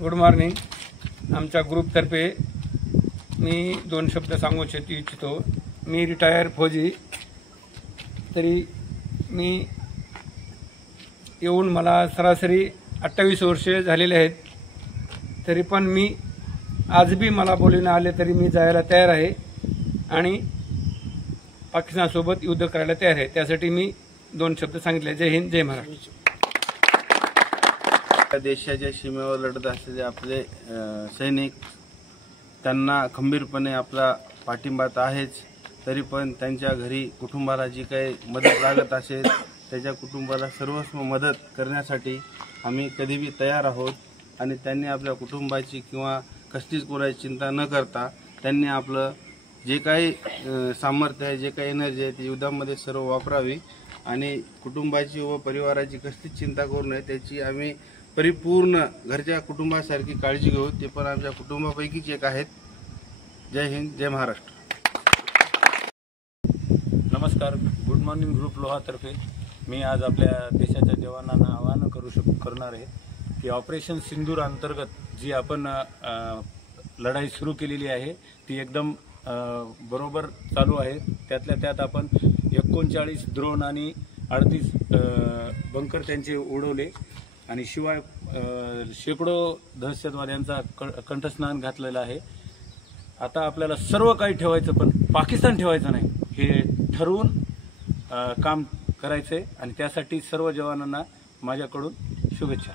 Good morning. आमच्या ग्रुपतर्फे मी 2 शब्द सांगू इच्छितो। मी रिटायर फौजी, तरी मी येऊन मला सरासरी 28 वर्षे झालेले आहेत। तरी पण मी आज भी मला बोलवणे आले तरी मी जायला तयार आहे आणि पाकिस्तानसोबत युद्ध करायला तयार आहे। त्यासाठी मी 2 शब्द सांगितले। जय हिंद, जय महाराष्ट्र। देशाच्या सीमेवर लढत असलेले आपले सैनिक, त्यांना खंबीरपणे आपला पाठिंबा आहेच, तरी पण त्यांच्या घरी कुटुंबाला जी काही मदत लागत असेल त्याच्या कुटुंबाला सर्वस्व मदत करण्यासाठी आम्ही कधीही तयार आहोत। आणि त्यांनी आपल्या कुटुंबाची किंवा कसलीच कोणाची चिंता न करता त्यांनी आपलं जे काही सामर्थ्य आहे, जे काही एनर्जी आहे ती युद्धामध्ये सर्व वापरावी आणि कुटुंबाची व परिवाराची कसलीच चिंता करू नये, त्याची आम्ही परिपूर्ण घरच्या कुटुंबासारखी काळजी घेऊ। ते पण आमच्या कुटुंबापैकीच एक आहेत। जय हिंद, जय महाराष्ट्र। नमस्कार। गुड मॉर्निंग ग्रुप लोहातर्फे मी आज आपल्या देशाच्या जवानांना आवाहन करणार आहे की ऑपरेशन सिंदूर अंतर्गत जी आपण लढाई सुरू केलेली आहे ती एकदम बरोबर चालू आहे। त्यातल्या त्यात आपण 39 ड्रोन आणि 38 बंकर त्यांचे उडवले आणि शिवाय शेकडो दहशतवाद्यांचा कंठस्नान घातलेला आहे। आता आपल्याला सर्व काही ठेवायचं पण पाकिस्तान ठेवायचं नाही, हे ठरवून काम करायचंय आणि त्यासाठी सर्व जवानांना माझ्याकडून शुभेच्छा।